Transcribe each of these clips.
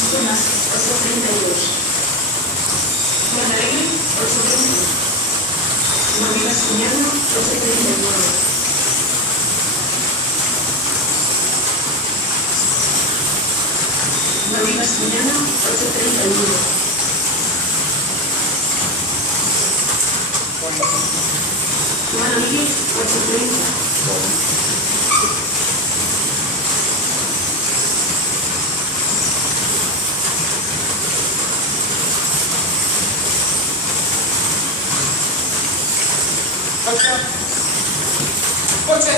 Sistemas 832. Juan Alegre 830. Mami Bascuñano 839. Mami Bascuñano 831. Juan Alegre 830. Coche.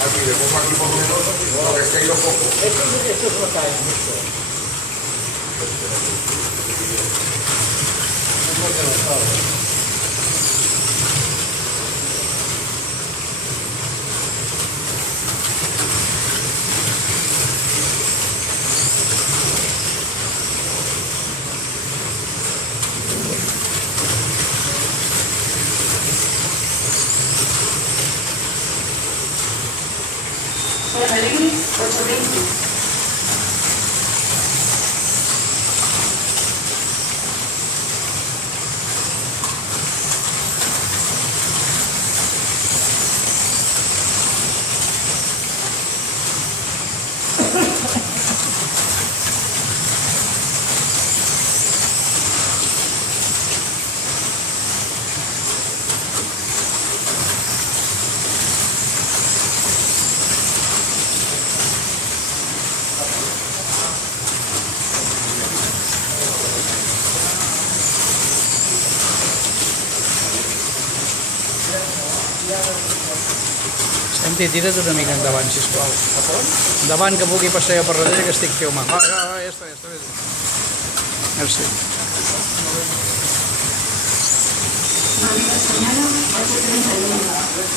Aquí, le pongo aquí por lo menos, no, es que hay lo poco. Esto es lo que hay mucho. Es lo que lo sabe. Juan Alegre 820. Santi, tira't una mica endavant, sisplau. Endavant, que pugui passar jo per darrere, que estic filmant. Va, ja està, ja està. Merci. Mami Bascuñano 831.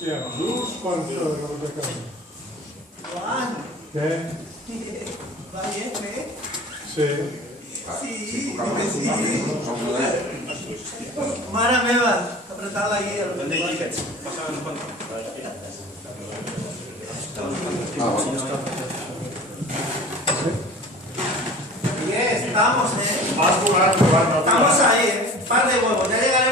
Hostia, Luz, ¿cuánto de acá? Juan, ¿Qué? va bien, ¿eh? Sí. Sí, Mare meva, apretar la guia. Estamos, ¿eh? Vas jugando, Estamos ahí, ¿eh? Par de huevos, ya llegaremos.